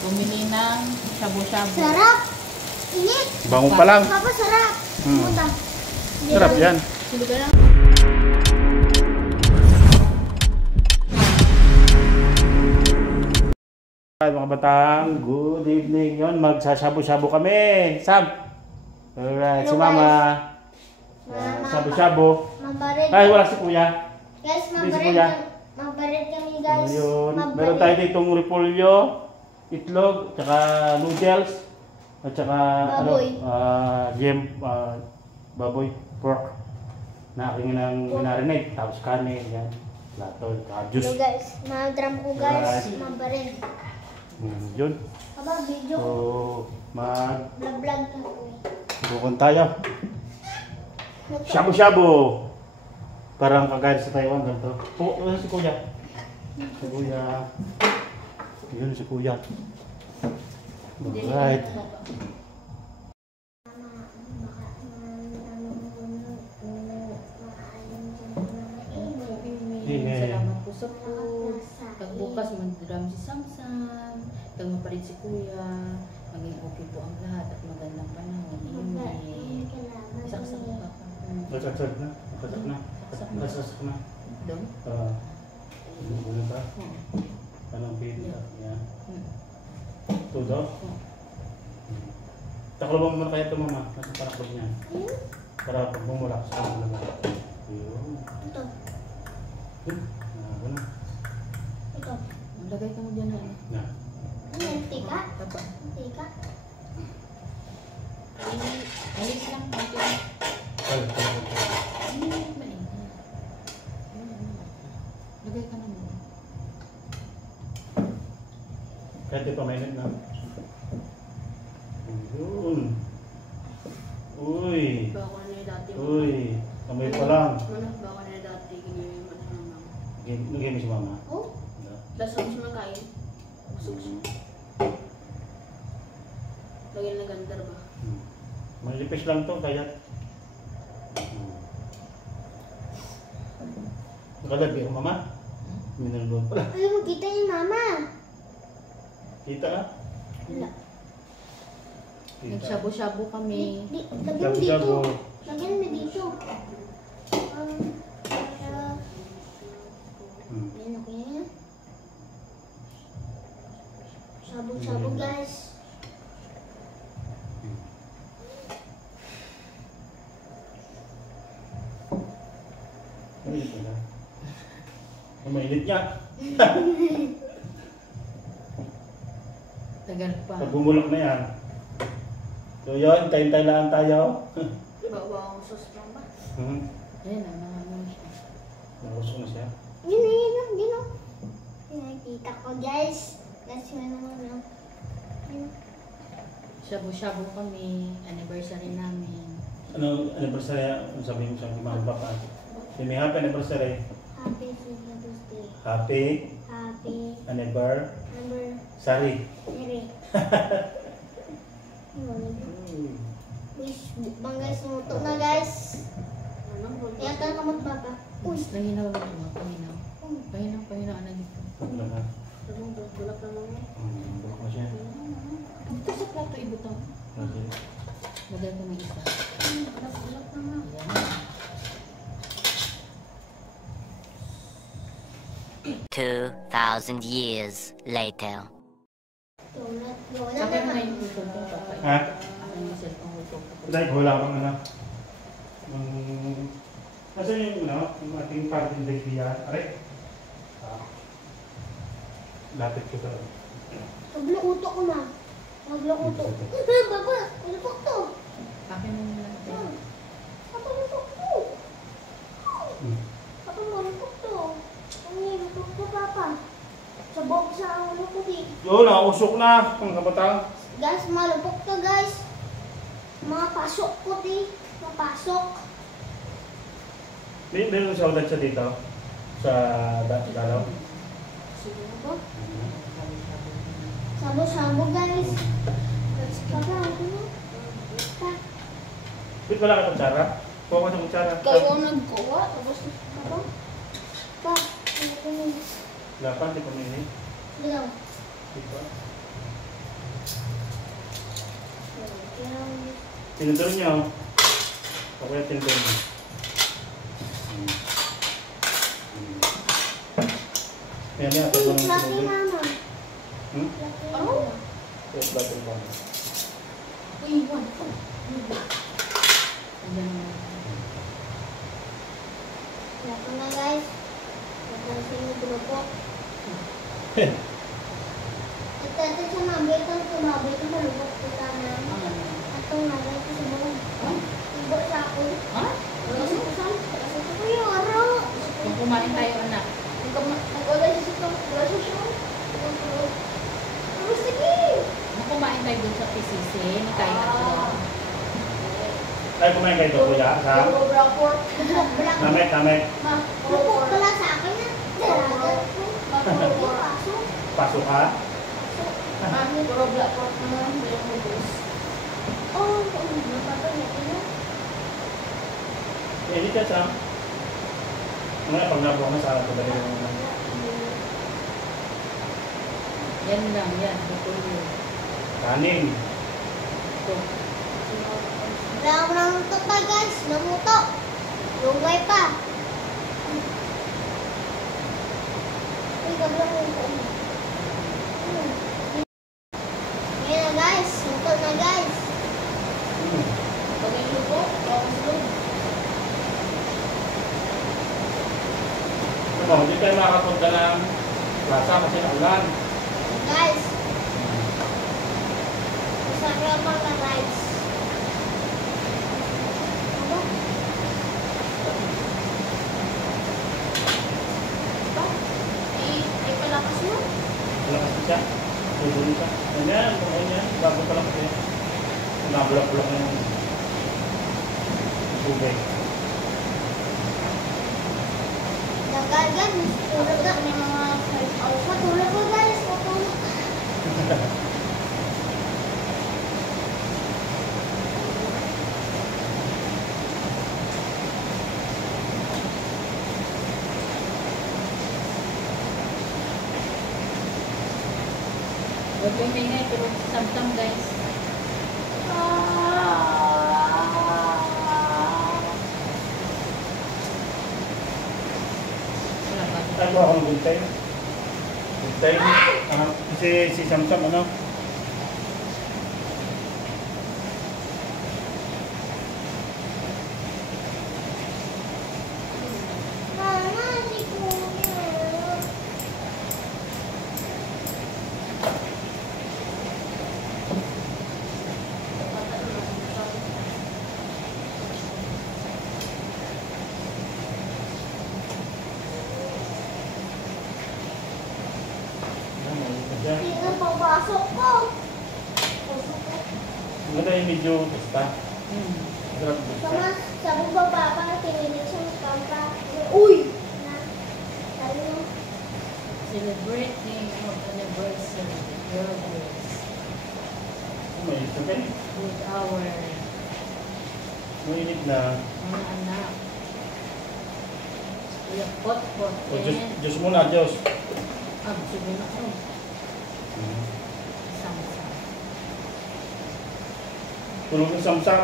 Bumili ng shabu-shabu. Sarap! Init! Bango pa lang. Papa, sarap! Pumunta. Sarap yan. Sili ka lang. Hi mga batang, good evening yon. Magsasabu-sabu kami. Sam. Alright, si Mama. Sabu-sabu. Mabarid. Ay, wala si Kuya. Guys, Hindi si Kuya. mabarid kami guys. Ayun. Mabarid. Meron tayo ditong repolyo, itlog, tsaka noodles, at tsaka Baboy. Baboy, pork na aking minarinate. Tapos kanin, yan. Plato, tsaka Hello juice. guys, madram ko guys. Mabarid. Yun. Aba, video So, ko. Vlog ako eh. bukan tayo. Shabu-shabu. Parang kagaya sa Taiwan ganito. Ano si Kuya? Si Kuya. Yun si Kuya. Alright. Salamat po sa food. Pagbukas, mag-drum si Samsam. Pag mapalit si Kuya. Maging okay po ang lahat at magandang panahon. Amen. Saksak mo pa. Kasaksak na. Kasaksak na. Kasaksak na. Doon? Ano ba? Anong video? Yan. Todo? Taklobang mo na kaya ito mama. Nasa paraklob niya. Para pag bumulak sa mga lahat. Yun. Ito. Ano? Ito. Lagay ka mo dyan na. Na. Ano? Tika? Tapa. Tika? Alis lang. Kal. Lagay ka na mo. Kahit di pa mainit na. Yun. Uy. Bako na yung dati. Uy. Kamay pa lang. Bako na yung dati. Ganyan mo na naman. Lagay mo si mama. Oh? Lasang siya makain. Busog siya. Lagyan na gandar ba? Malipis lang to kaya. Nakalagay ko mama. Minulog pala. Ay, makita niyo mama. Kita ka? Wala. Nagsabu-sabu kami. Lagyan mo dito. Lagyan mo dito. Ayan, okay na. Sabu-sabu guys. Mainit na. Mainit niya. Tagal pa. Pag bumulok na yan. So yun, tayo-tayo lang tayo. Bawa ang sauce lang ba? Ayan na, mga siya. Nakusok na siya. Yun na, yun na, yun na. Nakikita ko guys. Guys, yun na naman yun. Shabu-shabu kami. Anniversary namin. Ano anniversary? Ano sabi mo sa mga baka? May happy anniversary. Happy birthday. Happy Happy anniversary. Sari. Wish, bang guys, muto na guys. Kaya ka kamot baba. Uy. Nahinaw ba ito? Pahinaw. Pahinaw na dito. Ano na? Bulak na lang. Bulak na siya. Dito sa plato ibutang. Okay. Madal ko ng isa. Bulak na lang. Ayan. 2,000 years later. Akin na yung gusto ko. Ha? Akin yung cellphone gusto ko. Dahil wala akong ano. Nasaan yung ano? Yung ating parting dagdiyan. Aray? Lapit ko sa Magluto ko na. Magluto. Baba, malupok to. Akin na yung lang. Papa, malupok to. Papa, malupok to. Ang malupok to, Papa. Sabog sa ulo ko, di. yun, nakausok na. Ang kabatang. Guys, malupok to, guys. Mga pasok ko, di. Mapasok. Meron sa ulat siya dito. Sa Dalaw. Siguro ba? Sabo-sabo, guys. Papa, ano na? Pa. Wait, wala ka kutsara? Kuha ka sa kutsara. Kayo ang naggawa. Tapos, Papa. Pa, ano ko na? Wala pa, hindi pa may Dilaw. Di ba? Tinidor niyo. Ako yung tinidor niyo. Yan yan. Ito ko ng Laki tinidor. mama. Hmm? Ano? Yes, battle bomb. Uy, one. Ito na guys. Ito sa inyo grupo. Ito sa mabay. Ito sa mabay. Ito sa lubok. Ito na. Ito nga guys. Ito sa buong. Ibo sa ako. Ha? Kasi ito ko yung araw. Kung kumain tayo, anak. Nag-wala siya sa ito. Wala siya siya. Ano sige? Kung kumain tayo dun sa PCC, hindi tayo natulog. Ay, kumain kayo ito, kuya. Sa? Namit, namit. Lupok ka lang sa akin na. Dalagat ko. Pasok. Pasok ka? Puro black pork naman, yung hubos. Oh, napapagod na. Eh, di ka sa? Mga pag nabuha na sa ato, dali mo na. Yan lang, yan. Bukol yun. Kanin. Ito. Wala ako namutok pa guys. Namutok. Lungay pa. Uy, gablang mo ito. Ngayon na guys. Ito na guys. Pag yung lupo, bawas doon. Ano, hindi tayo makapunta ng plaza kasi naulan. Guys. Masarap ang rice. Ano? Ay palakas mo? Wala kasi siya. Tuloy siya. Ganyan, ganyan. Bago pa lang kasi. Nabulak-bulak na yung tubig. Nagagan. Tulog na. May mga tulog ko guys. Matulog. Huwag yung mingay, pero samtam guys. Wala ba? Ay, ko ako ng good time. Good time. Kasi si Samsam, ano? Mama, si Kuya. Ano, ito siya. Hindi na papasok ko. Pasok ko. Maganda yung medyo testa. Sarap testa. Sama, sabi ba baba, tinilig siya magkampa. Uy! Na, sabi mo, Celebrating of anniversary. Your grace. May ito kayo. With our Mainit na. mga anak. Kuya Pot-Pot O, and Diyos muna, Diyos. Absubo na ko. Samsam. Tulog ng Samsam.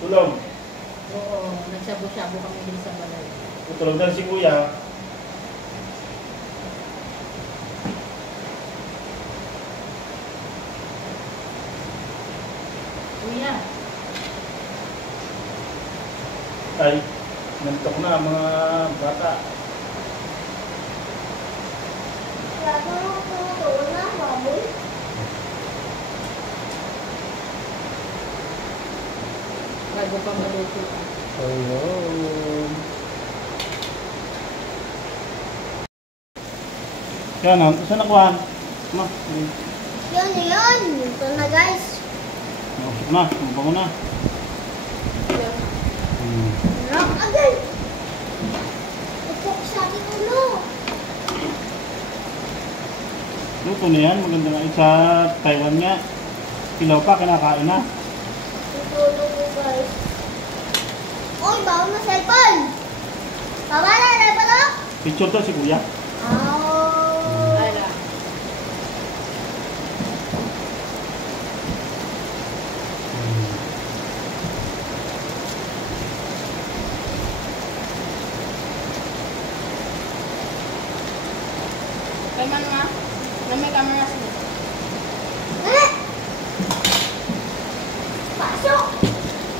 Tulog. Oo, nagsabo-sabo kami din sa balay. Tulog na si Kuya. Kuya, Ay, nantok na ang mga bata. wala ko nung tumutuon na, baboy. bago pa maluto. Ayun. Yan, saan nakuha? Ma, Yun. Ito na guys. ma, mabango na. Rock agad. Ipok sa aking ulo. Luto na yan, maganda nga. Sa Taiwan nga. Kilaw pa, kinakain na. Tutulog ko guys. Uy, bawal na cellphone. Bawal na, cellphone ako. Picture to si Kuya. Oh. Ala.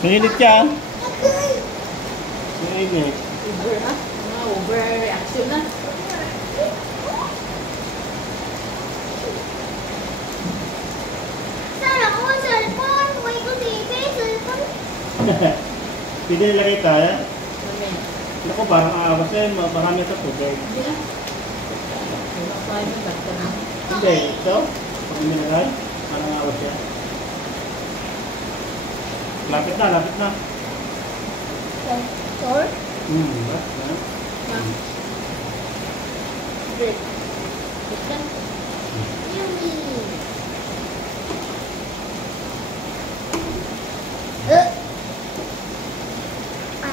Mainit yan. Mainit. Over ha? Overreaction na. Sana ko ang cellphone. Huwag ko TV, cellphone. Pwede nilagay tayo. Amen. Naku, parang awas yan. Marami sa tubig. Hindi na. Wala pa yun. Dakta na. Hindi. Ito. Pag nilagay, parang awas yan. Lapit na, lapit na. Sure? Diba? Break. Break na. Yummy.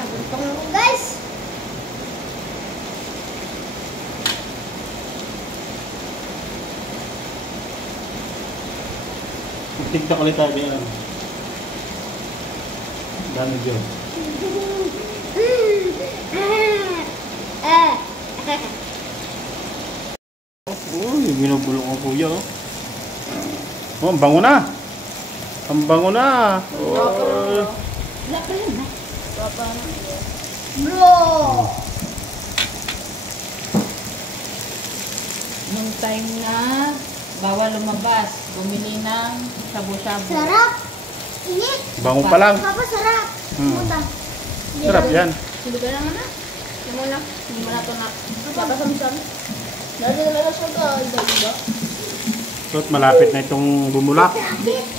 Guntong mo guys. Mag-tiktok ulit tayo din. Dami dyan. Uy, binubulong ko kuya. Oh, ang bango na. Ang bango na. Oh. Wala pa yun ha? Papa na. Bro. Nung time na bawal lumabas, bumili ng shabu-shabu. Sarap. Init. Bango pa lang. Papa, sarap. Hmm. Pumunta. Sarap yan. Sino ka lang na? Hindi mo na. Hindi mo na ito na. Papa samsam. Dali talaga siya ka. Diba? So, malapit na itong bumula.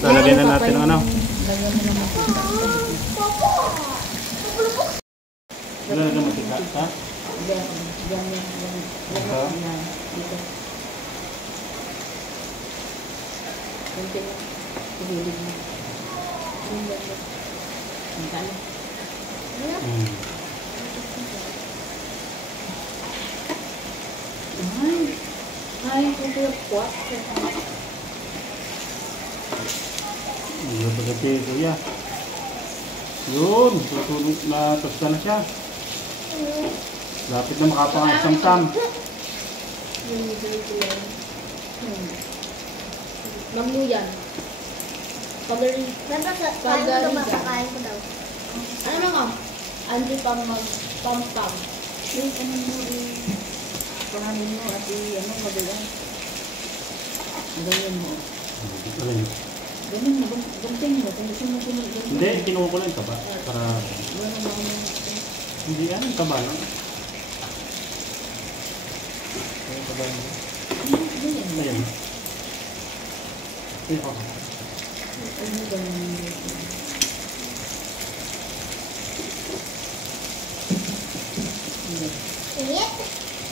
Lalagyan na natin ng ano. Lagyan mo naman. Papa. Lalagyan mo tika. Ha? Ganyan. Ito. Dito. Kunti mo. Ihilig mo. Ang kano. Hmm. Ay, kuya kwat. Nagpagati kuya. Yun. Tutulog na tosta na siya. Lapit na makapang samsam. Yung middle ko yan. Mamlu yan. Pagari. Kain ko daw ba? Kain ko daw. Ano na ka? Andi pa pam-pam. Yung ano mo panganin mo at ano magalang. Ganyan mo. Alin? Ganyan mo. Ganting mo. Kung gusto mo ganyan. Hindi, kinuha ko lang ito ba? Para... Wala na mga Hindi yan, ito ba lang? Ito ba lang? ganyan. Ayan. Ito ako. Ano ganyan. Init.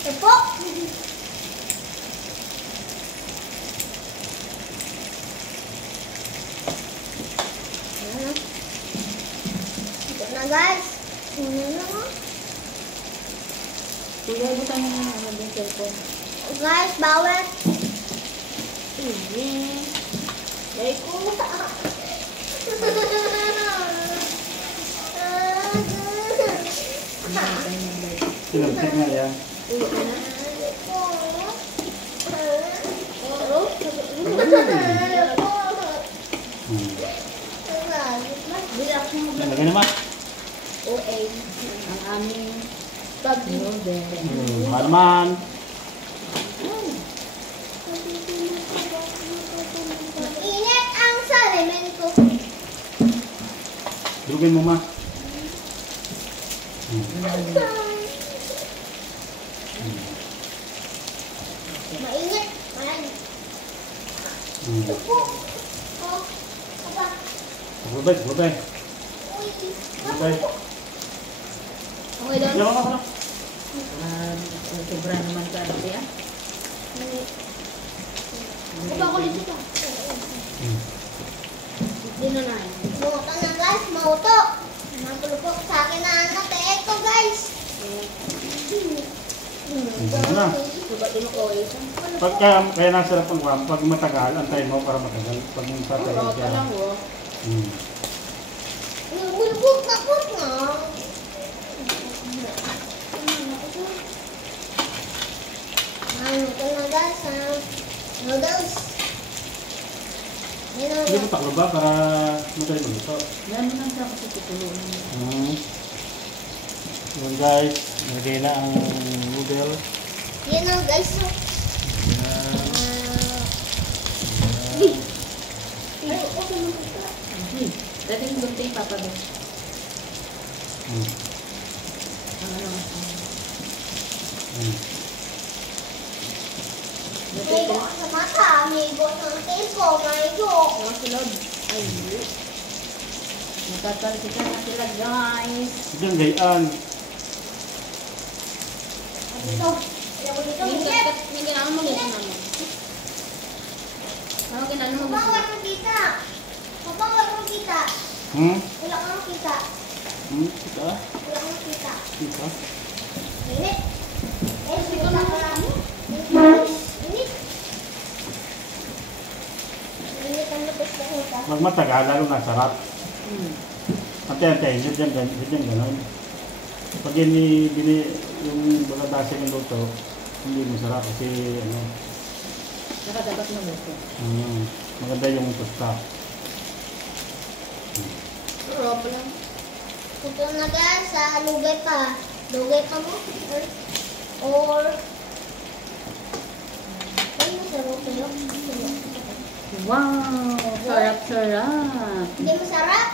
Ito. Ito na guys. Ano na nga? Kuya, butang mo na ano yung cellphone. Guys, bawal. Sige. Ay ko. Sinabtik nga yan. Ulo ka na? Lagyan naman. OA. Ang aming pag-noodle. Malaman. Init ang salamin ko. Durugin mo ma. Mainit. Mainit. Oh. Apa? Gulbay, gulbay. Uy. Gulbay. Okay doon? Yawa ka pala. Sobra naman ka ano kaya? Diba ako dito ka? Hindi na na. Buka na guys, mauto. Matulog sa akin na anak. Ito guys. Ano na? Diba tinukoy? Kaya nasarap ang wam, pag matagal, antayin mo para matagal. Pag yung tatagal Oo, siya. lang oh. Bulbog na po na. Ano ka na guys? Noodles. Hindi mo taklo ba para madali maluto? Yan mo lang siya kasi tutuluan mo. Yun guys, nagay na ang noodle. Yan ang guys. So, Yan. ay, okay mo ito. Dati yung gunting papa doon. Hmm. Ang ano. Hmm. May go sa mata, may go sa tiso, may go. Mga silod. Ay, hindi. Natatalsikan na sila guys. Diyan gayaan. Dito. Ayaw dito. May ginaan mo ganyan naman. Ano ginaan mo Papa, wala kang kita. Papa, wala kang kita. Wala kang kita. Kita? Wala kang kita. Kita? Init. Eh, sige na pala. Init. Init ang lupos na kita. Pag matagal, lalo na sarap. Ate, hindi dyan ganon. Pag yung baladasa ng luto, hindi masarap kasi ano, Nakadapat mo luto. maganda yung tosta. Sarap lang. Ito na guys, sa lugay pa. Lugay pa mo? Or ano masarap yun? Wow! Sarap-sarap. Hindi masarap.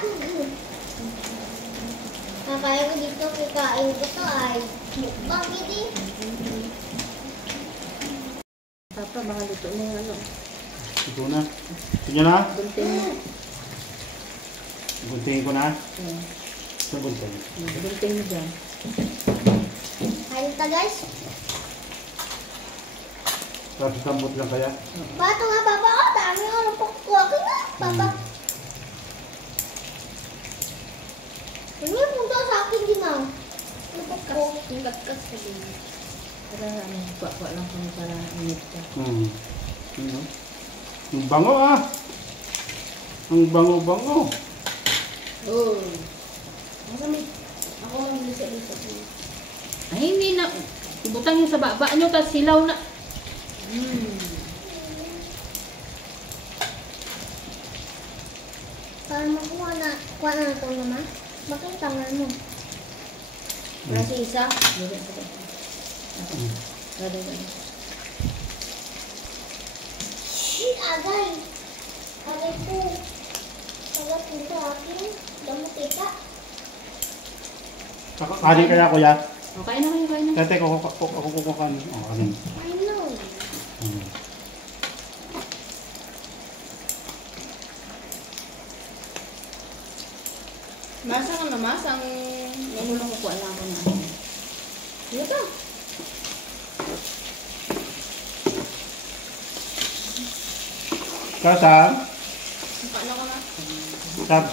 Kaya ko dito kikain ko to ay mukbang hindi. Papa, baka luto mo yung ano. Ito na. Sige na. Gunting mo. Guntingin ko na. Ayan. Sa gunting. Gunting mo dyan. Kain ta guys. Tapos tambot lang kaya. Bato nga baba. Oh, dami nga. Kuha ka nga. Baba. Ano yung punta sa akin din ah. Lupok ko. Yung katkas ka din. Para ano, kuha lang kami para init ka. Ang bango ah. Ang bango-bango. Oh. Ang gamit. Ako ang lisa-lisa. Ay, hindi na. Ibutang yung sa baba nyo kasi silaw na. Para makuha na. Kuha na ito naman. Bakit tangan mo? Wala si isa. Dili ako. Gado. Shit, agay. Agay po. Agay po sa akin. Damot ika. Kakanin kaya kuya. Okay na kayo, kayo na. Tete, ako kukukan. Kanin. I know. Masang ano, masang nahulong ko kuha lang ako na ano. Ano to? Kasam? Paano ko na? Tap.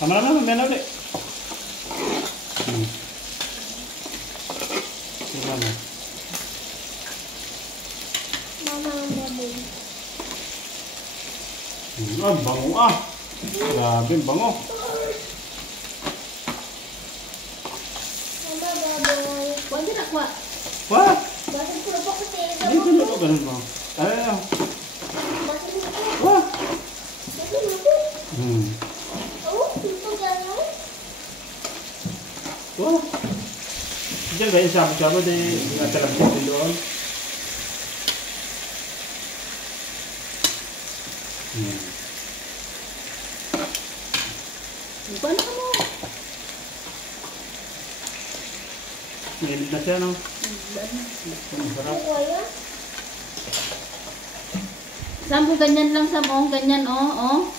Tama na naman, meron ulit. Tingnan mo. Mama ang baboy. Bango ah. Grabe, bango. Mama baboy. Huwag din ako. What? Bakit ko po kasi sa Dito na ko ganun mo. Ano? Bakit mo po? What? Bakit mo po? Oh, ito gano'n? What? Diyan ba yung sabi-sabi di natalamsin din doon? Paano ka mo? Mainit na siya, no? Ano Sarap. ko yan? Sam, kung ganyan lang, Sam, oh, ganyan, oh.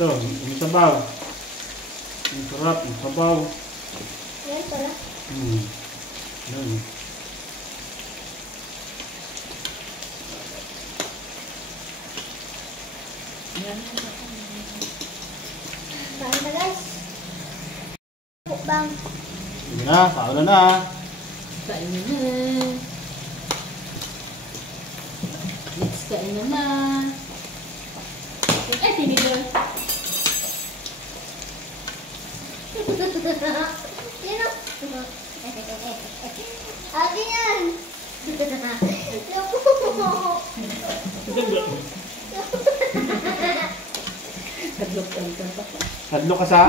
Ito, yung sabaw. Ang sarap, yung sabaw. Yan pala. Yan. Kain na guys. Mukbang. Sige na, paulan na. Kain na na. Let's kain na na. Ay, tinidor. Sino? Tatlo ka sa?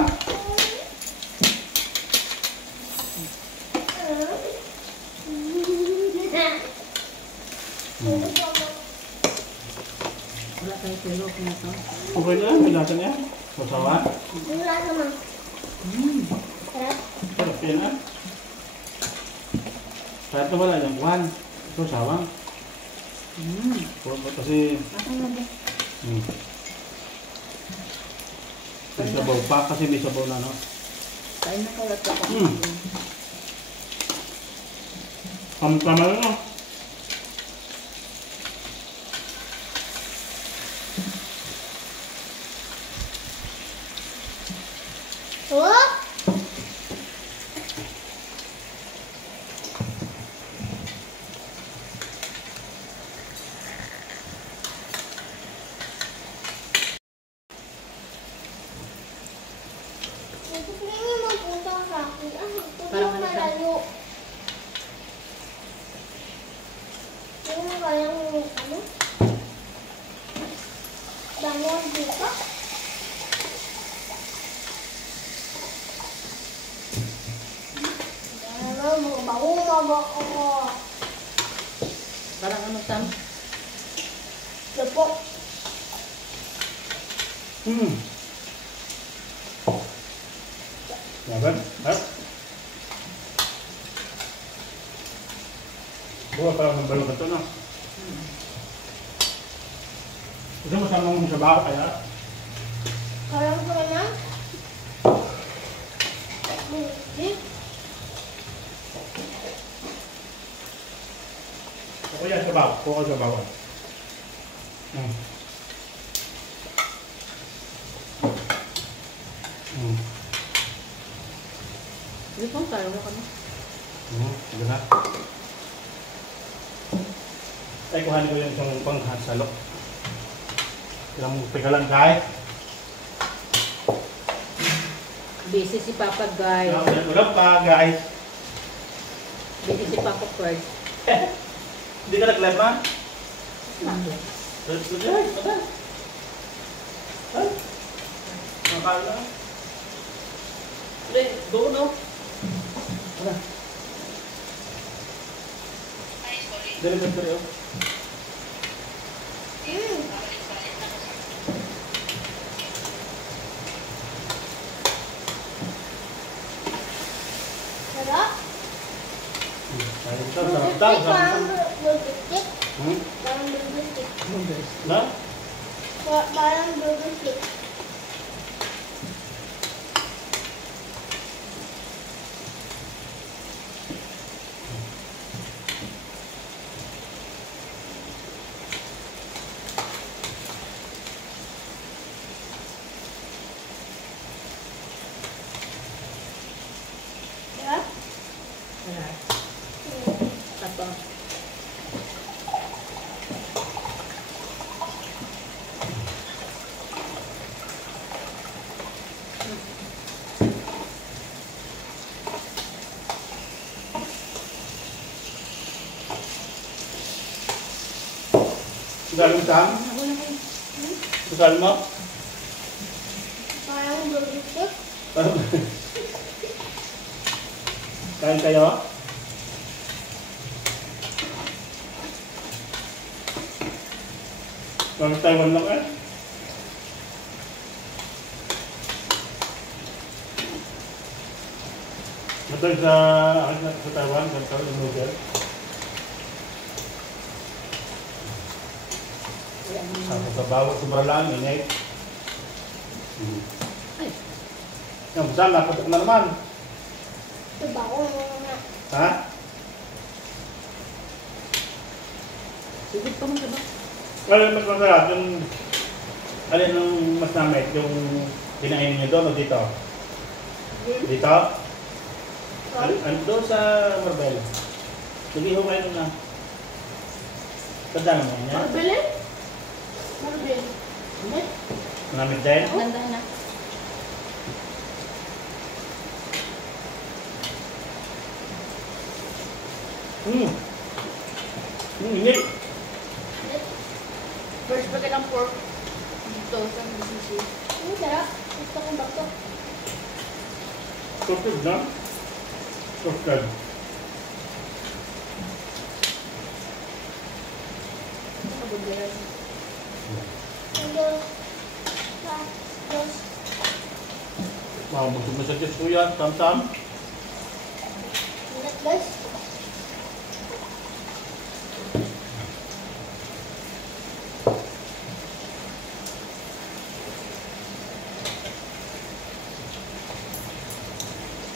Wala tayo tulog na to. Okay na, may lasa niya. Sasawa. Yung lasa mo. Sarap. Sarap yan ah. Sarap na wala yung kwan. Ito, sawang. Kasi, Asan na ba? may sabaw pa. Kasi may sabaw na, no? Kain na kaulat ako. Tama na, no? Oh! Gusto niyo magpunta sa akin. Gusto Parang niyo ano ka? malayo. Hindi mo kayang ano? Bangon dito? Bago ako. Parang ano, Sam? Lupo. Dapat? Ha? Buka parang mabalong ka ito, no? Gusto mo sama mo sa baho kaya? Parang ko na. Ako yan sa baho. Kuha ka sa baho. Hindi ko tayo na kami. Sige na. Ay, kuhanin ko yung isang panghasalok. Ilang teka lang kahit. Busy si Papa, guys. Ulam pa, guys. Busy si Papa first. Hindi ka nag-live, ma? Nandun. Guys, mata. Ay. Makala. Hindi, doon, no? Wala. Dali ba ito, oh? Sarap. Sarap daw, Parang sarap. burger. Hmm? Parang burger. Na? Parang burger. Sarap. Wala. Tato. Sugal mo, Sam? Ako na kayo. Sugal mo? Parang burger. Kain kayo? Parang Taiwan lang eh. Matay sa Taiwan, ganito yung noodle. Sa bawat sobra lang, init. Ay, Yung Sam, napatok na naman. Diba ko muna. Ha? sigit pa mo diba? Well, mas masarap yung alin ng mas namit, yung kinain niyo doon o dito? Dito? Doon sa Marbel. Sige, humayin mo na. Tanda naman yan. Marbelin? Burger. Hindi. Namit din? Ganda na. Init. First pa ka ng pork dito sa BCC. Sarap. Gusto kong bato. Toasted na. Toasted. Kabuliran. Dos. Dos. Wow, magsumasagis kuya. Tam-tam. Ingat guys.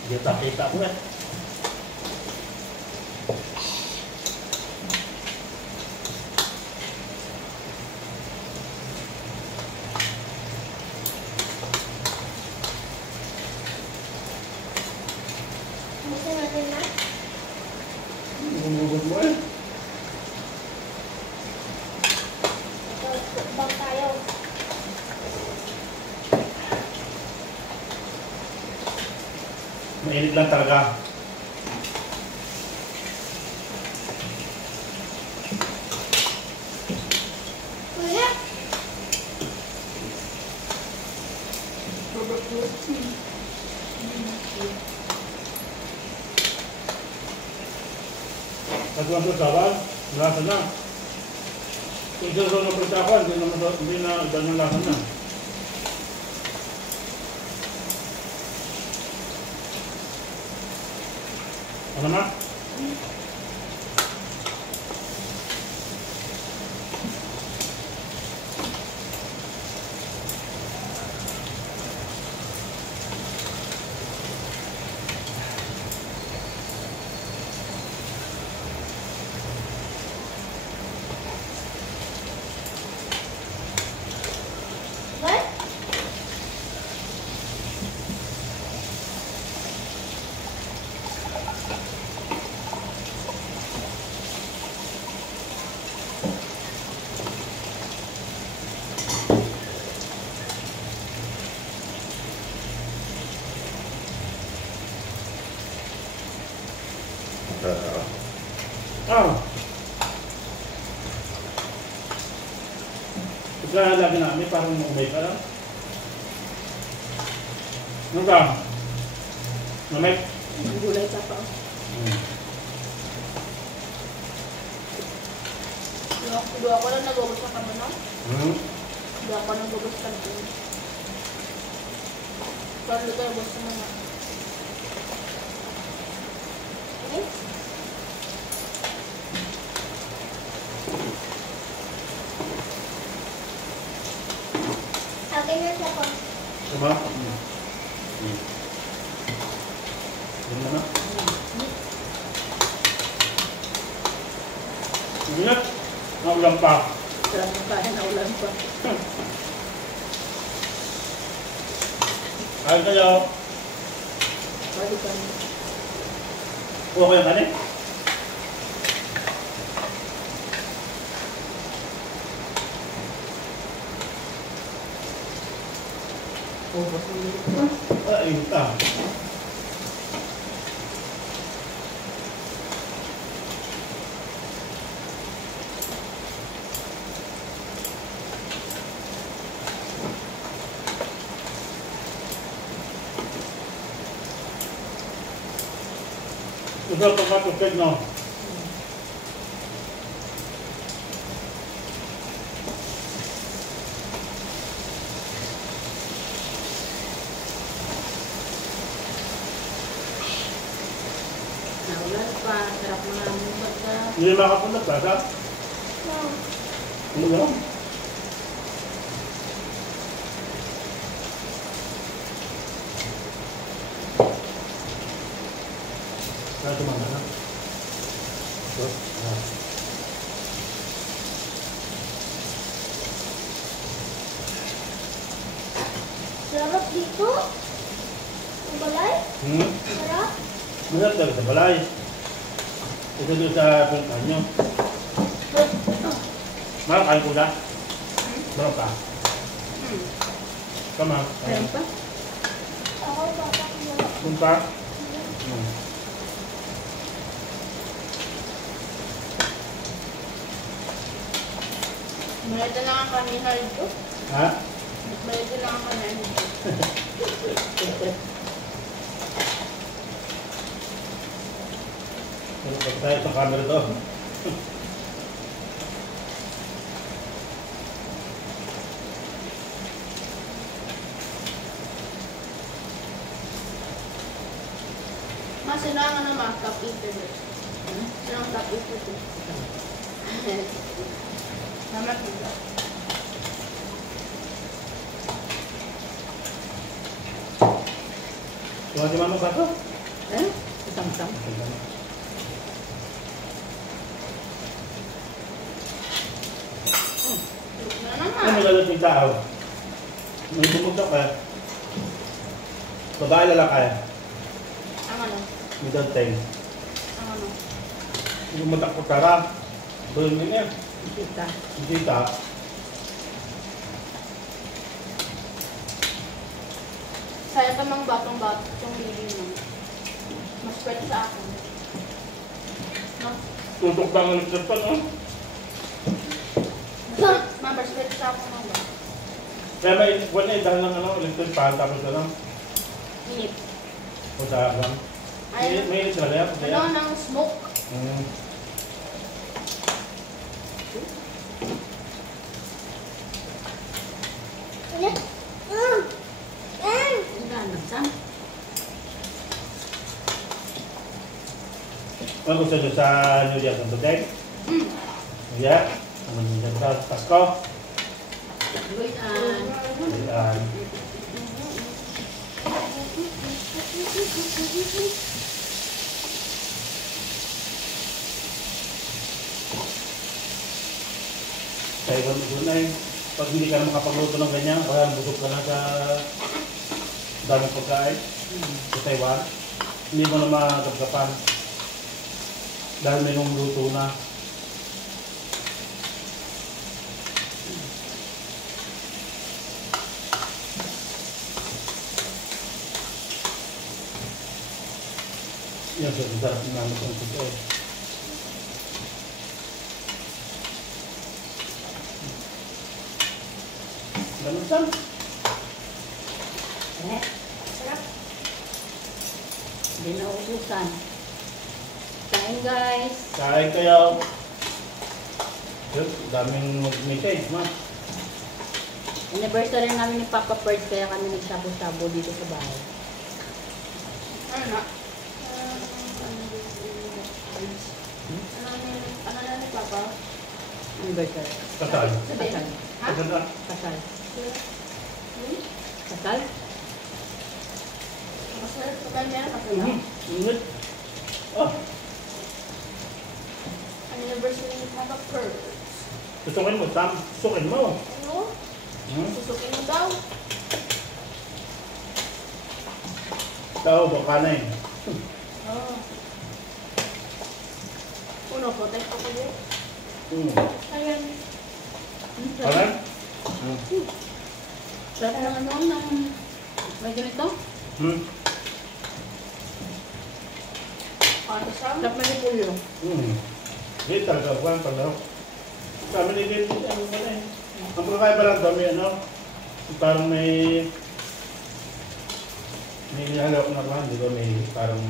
Kita-kita ko eh. Gusto natin na. Gumugod mo eh. Bang tayo. Mainit lang talaga. Kuya. Nagawang sasawan, lasa na. Kung sila ng persawan, hindi na iba ng lasa na. Ano na? What? Ah! Ika lagi namin parang umay ka lang. Ano ka? Mamay? Gulay pa pa. Dua ko lang nagubos sa kami, no? Dua ko nagubos sa kami. Baru tayo gusto mo na. Okay. Akin na siya po. Diba? Ganun na. Ingat! Naulang pa. Sarap ng kain na ulan pa. Kain kayo. Balik ka na. Okay ang kanin? Ubos mo ulit. Ay, ita. Ito ito ka tupid, no? Naulan pa. Sarap mga aming pagka. Hindi makapunta pa, sa? No. Ano ba? Kaya tumanda na. So, Sarap dito. Ang balay. Sarap. Masarap talaga sa balay. Ito doon sa punta nyo. Marang kain ko na. Marang pa. Tama. Meron pa? Ako batak mo. Punta. Malita lang ang kanina dito. Ha? Malita lang ang kanina dito. Ano pa tayo sa camera to? Mas, sino ang ano ma? Top eater. Sino ang top eater? Mama, kita. Tuwa si Mama Pato? Eh? Sam-sam. Na Ano naman. magalit yung tao? May bumugtok ka. Babae lalaki. Ang ano? Middle time. Ang ano? Bumutak ko tara. Doon din yan. Kita. Bisita. Saya tamang batong-bato itong living mo. Mas pwede sa akin. No? Tutok lang ang electric pan, oh. Ma, mas pwede sa akin mo ba? Kaya may buwan na dahil ng ano, electric pan, tapos na lang. Inip. O sa lang. Ay, May ilit talaga yan. ano ng smoke? Ang sam. Ano gusto nyo sa New Year ng Budeg? New Year? Ano nyo sa Pasko? Luyan. Ayan. Kaya doon ay, pag hindi ka na makapagluto ng ganyan, kaya busog ka na sa daming pagkain sa Taiwan, hindi mo na magagapan dahil may nung luto na. Yan, so, sarap na naman itong puto eh. Ganun saan? Eh? Sarap. Hindi na ubusan. Kain guys. Kain kayo. Yun, daming message, ma. Anniversary namin ni Papa Bird kaya kami nagsabo-sabo dito sa bahay. Ano na? Ano na ni Papa? Anniversary. Kasal. Kasal. Ha? Kasal na. Kasal. Hmm? Kasal? Kasal? Kapag meron kasal na? Ingat. Oh, Anniversary ni Papa Bird. susukin mo, Sam. Susukin mo. Ano? Susukin mo daw. Tao, baka na eh. Oh. Uno, protect ako din. Ayan. Alright? Sarap ng ano ng may ganito? Ano sa? Sarap ng repolyo. Hindi talaga, buwan pala. Kami ni Gil, ano ba na eh. Ang kakaiba lang dami, ano? Parang may nilalawak na naman, di ba? May parang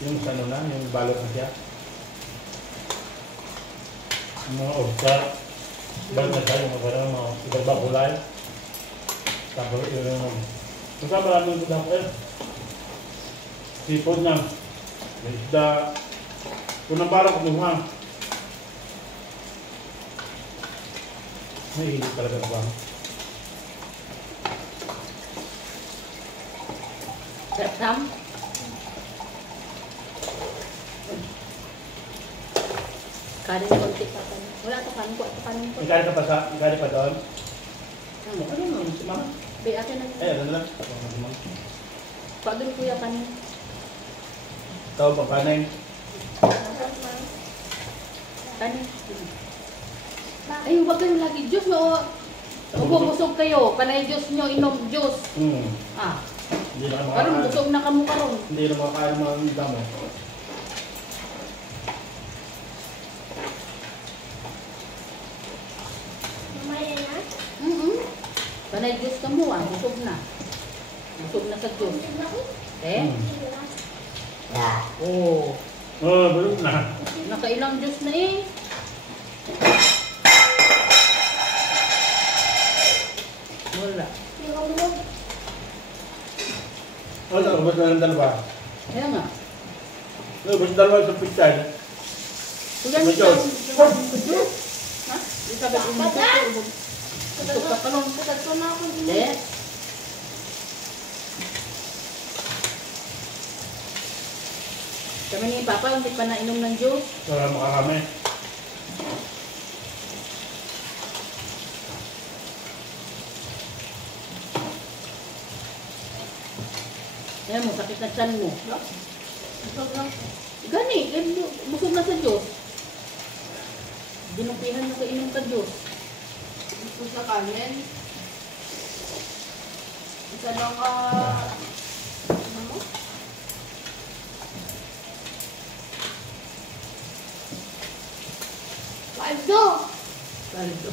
yung ano na, yung balot na siya. Yung mga obsa, balot na siya, yung mga iba kulay. Tapos yung basta maraming gudang ko eh. Sipod na. May isda. Kung nang parang kumuha. May hilig talaga ba? Sarap Sam? Kanin konti pa pa. Wala ito kanin ko. Ito kanin ko. Ikari ka pa sa, ikari pa doon. Ano naman si Mama? Bay, akin na. Ano lang? Pagod kuya kanin. Tawag pa kanin. Kanin. Ay, huwag kayo lagi. Diyos mo. Busog kayo. Kanay Diyos nyo. Inom Diyos. Ah. Hindi na Karon makakain. busog na kamo karon. Hindi na makakain mga damo. Mamaya na? Kanin Manay Diyos ka mo ah, busog na. Busog na sa Diyos. Eh? Oo. Oo, bulog na. Nakailang Diyos na eh. Wala. Ano, ubos na ng dalawa. Kaya nga. Ubos na dalawa sa pizza. Kuya, May Diyos. Ha? Isa ba yung busog? Busog ka kalong. Tatlo na ako din. Eh? Kami ni Papa, hindi pa nainom ng juice. Para makarami. Ayan mo, sakit na tiyan mo. Busog lang. Gani, busog na sa Diyos. Dinupihan mo kainom ka Diyos. Busog sa kanin. Isa lang ka... Ano mo? Paldo! Paldo.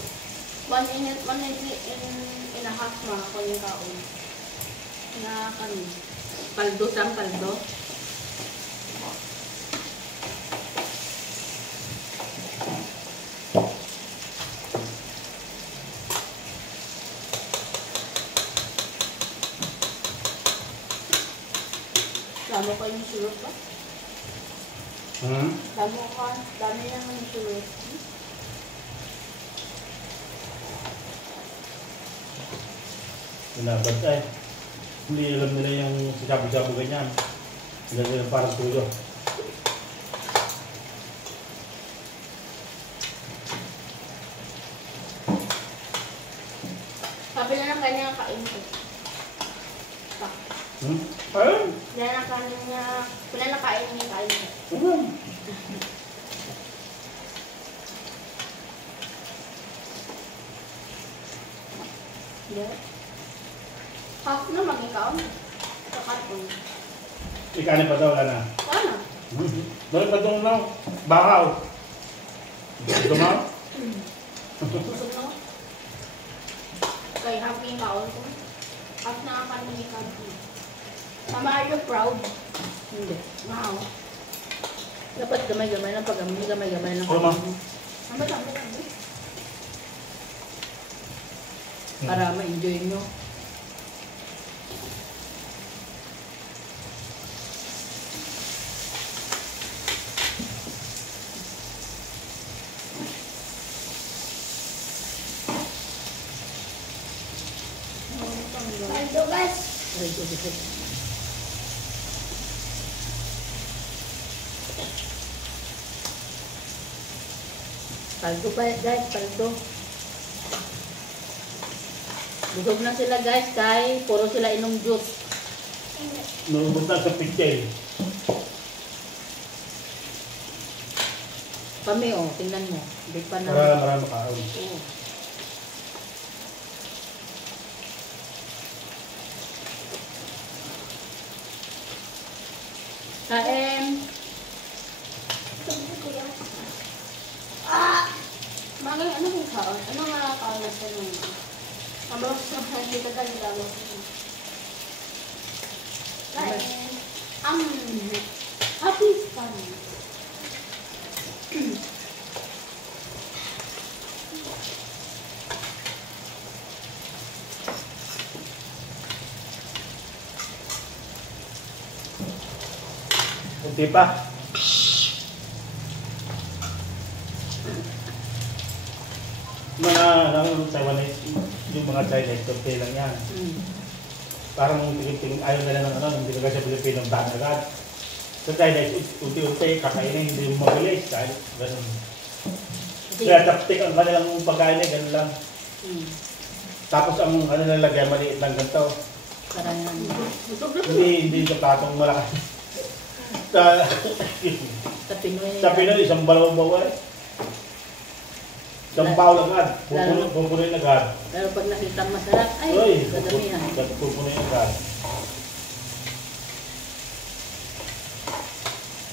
1 and a half mga ko yung kaon. Na kanin. Paldo sang paldo. Dami ko yung syrup ba? Hmm? Dami lang yung syrup. Pinabad ay. Hindi alam nila yung sinabi-sabi ganyan. Hindi nila parang tuyo. Sabi na ng kanya kain ko. Hmm? Ayun. Pinanakain niya kain ko. Ayun. Hindi. Half na mag-ikaw. Sa karton. Ikanin pa daw, wala na. Sana. Doon pa doon lang. Bakaw. Dumaw? Busog na ko. Kaya half yung kaon ko. Half na ang kanin ikaw ko. Mama, are you proud? Hindi. Wow. Dapat gamay-gamay lang pag gamay-gamay lang. Oo, ma. Ano ba? Para ma-enjoy nyo. Paldo guys! Aray ko, busog. Paldo pa guys, paldo. Busog na sila guys, kay puro sila inom juice. Naubos na sa picture. Kami oh, tingnan mo. Hindi pa na. Para marami makaon. Oo. Kain. Bagay, ano yung kaon? Ano nga kaon na sa nung? Ang bawas na hindi ka dahil lalo. Kain. Happy fun. Kunti pa. Mga Taiwanese, yung mga Chinese, kunti lang yan. Parang tingin-tingin, ayaw nila ng ano, hindi nila sa Pilipino ang dami agad. Sa Chinese, unti-unti, kakainin, hindi mo mabilis, kahit ganun. Kaya taptik ang kanilang pagkain eh, ganun lang. Tapos ang ano nalagyan, maliit lang ganito. Karangan. Hindi sa platong malaki. Sa Pinoy. sa Pinoy, isang balaw-bawa eh. Isang bawl agad, pupunin agad. Pero pag nakita masarap, ay, Uy, kadamihan. pupunin agad.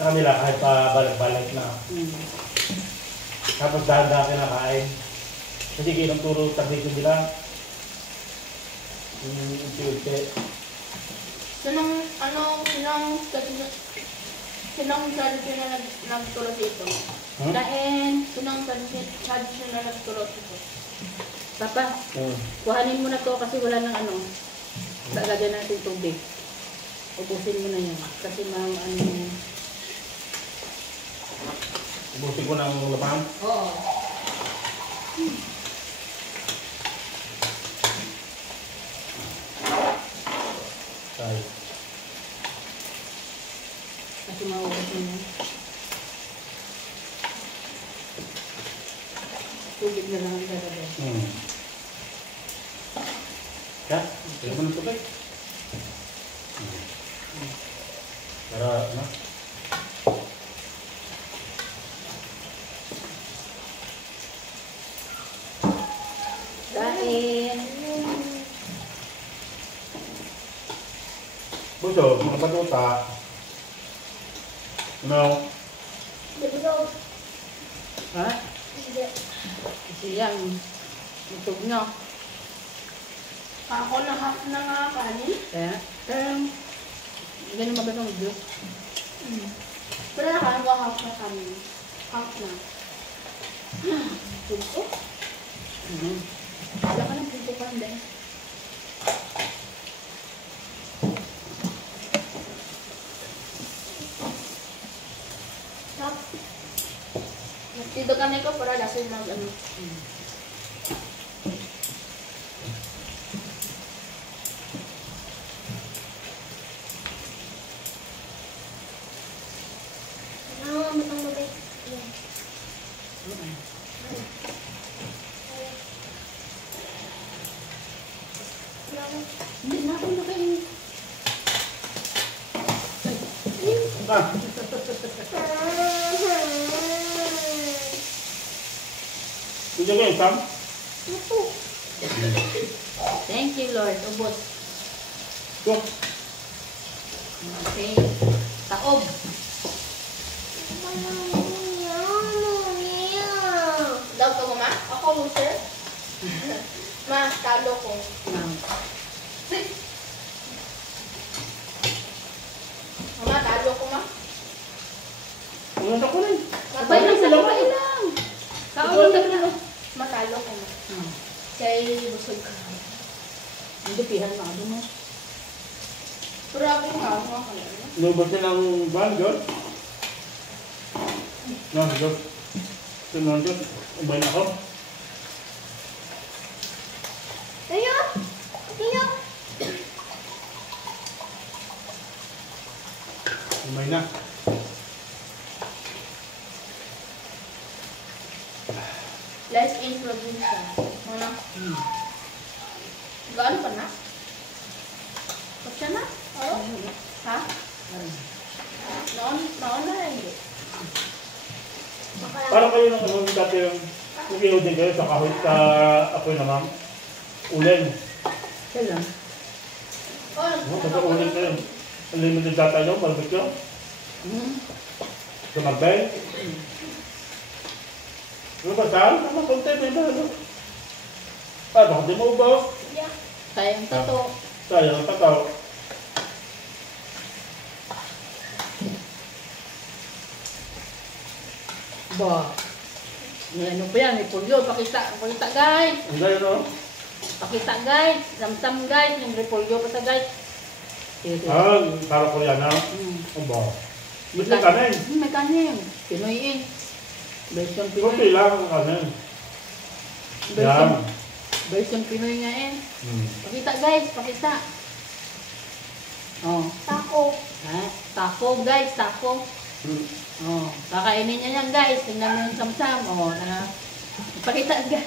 Sa kanila, kahit pa balik-balik na. Tapos dahan-dahan kinakain. Kasi kinang turo tabi ko nila. Unti-unti. Sinong tradisyon na nagturo dito? Hmm? Kain. Sinong tradisyon na nagturo dito? Papa, Hmm. kuhanin mo na to kasi wala nang ano. Lagyan natin tubig. Ubusin mo na yan. Kasi ano. Ubusin ko ng laman. Oo. Ay. Kasi maubos mo yan. Tubig na lang ang lalagay. Hmm. Ya, tingnan mo ng tubig. Para, ano? Kain. Busog, mga batuta. No. Dibusog. Ha? Hindi. Kasi yan. Itog nyo. Ako na nga kanin. Kaya, ganun magandang Diyos. Pero nakain ko half na kanin. Half na. Tugo. Wala ka ng pupukan dahil. Half. Dito kami ko para lasin mag ano. Matang mabay. Yan. Hindi na ako nakain. Ah, hindi ko yung Sam. Ito. Thank you, Lord. Ubos. Ito. Okay. Taob. Daw ko ma? Ako loser? Ma, talo ko. Mama, talo ko ma. Ano sa kunin? Sabay lang, sabay lang. Kaon lang na. Matalo ko ma. Kay busog ka. Hindi pihan na ano mo. Pero ako nga, ako nga. Nubos na ng van, John? No, John. Tingnan, John. Ubay na ako. Ayo. Ayo. Ubay na. Let's introduce ka. Mana? Gaano pa na? Kapsa na? Oo. Ha? Noon na hindi. Parang kayo nung ano dati yung kung din kayo sa kahit sa apoy na ma'am. Ulen. Siya lang. Basta ulen kayo. Unlimited data nyo, barbecue. Sa magbay. Ano ba saan? Ano konti may ano? Ah, bakit di mo ubos? Yeah. Sayang tato. Sayang ang tataw. Ba. May ano pa yan, may pulyo. Pakita guys. Ang gaya no? Pakita guys. Samsam guys. Yung repolyo pa sa guys. Sige, sige. Ah, para Koreana. Aba. May kanin. May kanin. Pinoy eh. Version Pinoy. Okay lang ang kanin. Version, Yan. version Pinoy nga eh. Pakita guys. Pakita. Oh. Tako. Ha? Taco guys. Taco. Oh. Kakainin niya yan guys. Tingnan mo yung samsam. Oh. Pakita guys.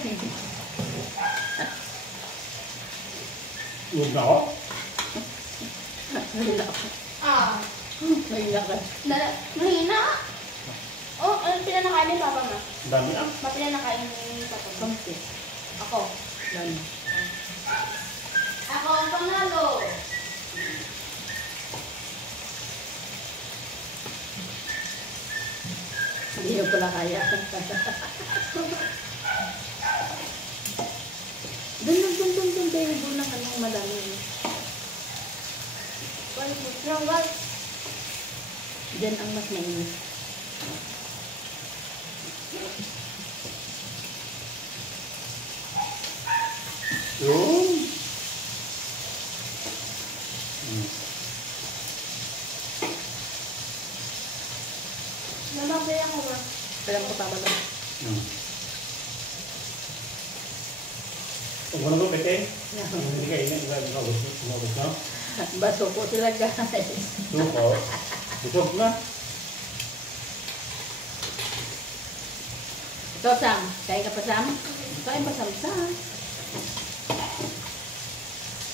Huwag na ako. Mahila ka. Ah. Mahila ka. Mahina. Oh, ano pinanakain ni Papa ma? Ang dami ah. Pinanakain ni Papa ma? Kamsi. Ako. Dami. Ako ang panalo. Hindi nyo pala kaya. Doon. Tayo bulang anong madami. Guys. Diyan ang mas mainit. Yung. Namabay ako ba? Kailan ko babalo. Kung ano ba, Peke? Hindi ka ingat. Umabot na. Baso po sila guys. Suko. Busog na. Ito Sam, kain ka pa Sam? Kain pa Sam.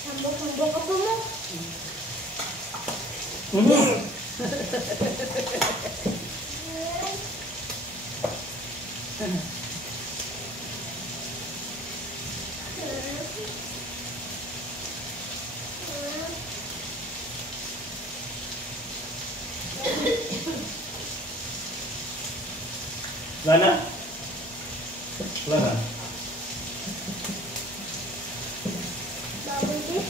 Sambok ka po mo. Wala na. Wala na. Baboy din.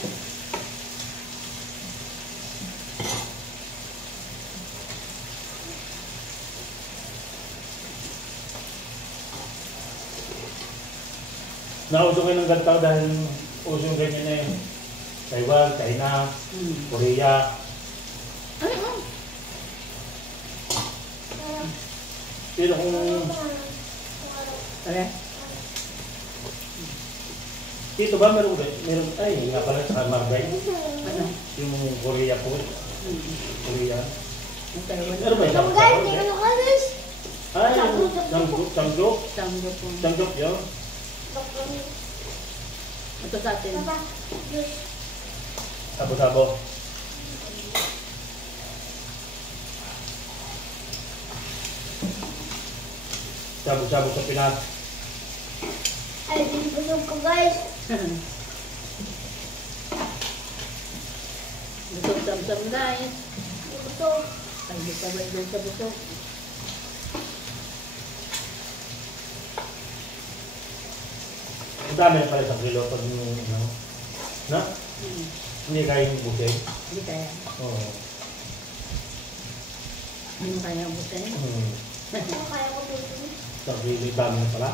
Nauso kayo ng gantaw dahil uso yung ganyan na yun. Taiwan, China, Korea. Pero kung Okay. dito ba meron ay nga pala sa Marbay. Ano? Yung Korea po. Korea. Ang Taiwan. Ano ba yun? Guys, hindi ka nakalis. Ay, Changjok. Samgo po. Changjok yun. Ito sa atin. Papa, juice. Sabo-sabo. Sabo-sabo sa Pinas. Ay, busog ko guys. Busog Sam guys. Busog. Ay, di pa ba dyan sa busog? Ang dami na pala sa kilo pag ano. Na? Hindi kaya yung buti. Hindi kaya. Oo. Hindi mo kaya ubusin. Ano kaya ko busog? Sa kilo dami na pala.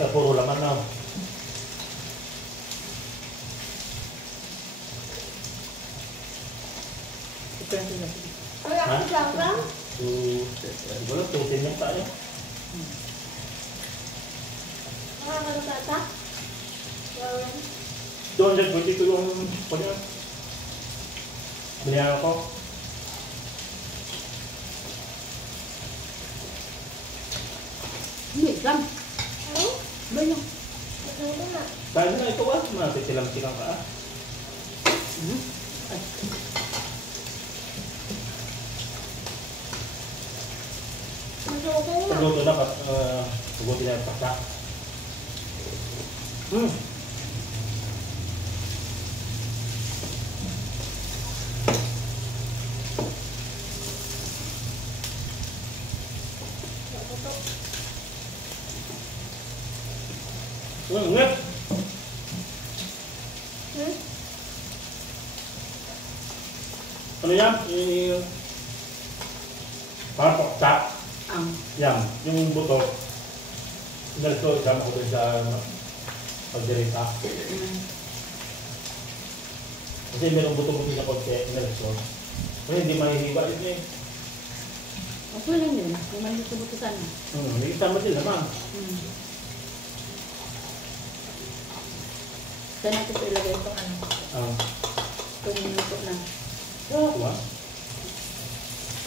Sa puro laman na. Ito yung sila. Ay, ako lang. Wala, tutin yung tayo. Nakakalatata. Well, 222 yung kanya. Binihan ako. Hindi, Sam. ano? Ba yun? Busog ko na. Dahil na ito matitilang-tilang ka. Ay. Busog ko na. Pagluto na, pagutin na yung paksa. Ngep! Ano yan? Parang paksa. Yan, yung buto. Nalito, isama ko doon sa pagdirita. Kasi merong buto-buto na konti, nalito. Kasi hindi mahihiba yun eh. Okay lang yun. Kung may buto-buto sana. Hindi isama din naman. Saan natin ito ilagay ito? Ano? Ito minuto na. Kuha.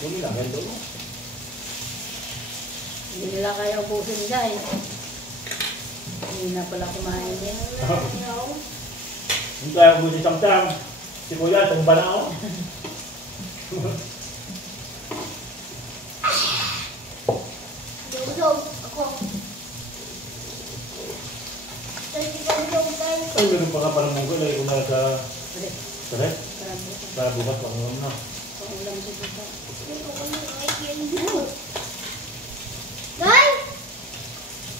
Yung ilagay doon. Hindi nila kaya ubusin guys. Hindi na pala kumain din. Hindi kaya ko si Samsam. Si Kuya, tumba na ako. Busog ako. Hindi ko busog guys. Ay, meron pa nga parang munggo. Lagi ko na sa Ulit. Correct? Parang buto. Para bukas pang ulam na. Pangulam sa buto. Hindi ko busog. Guys!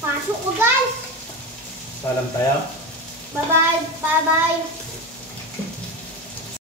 Pasok ko guys! Paalam tayo. Bye-bye. Bye-bye.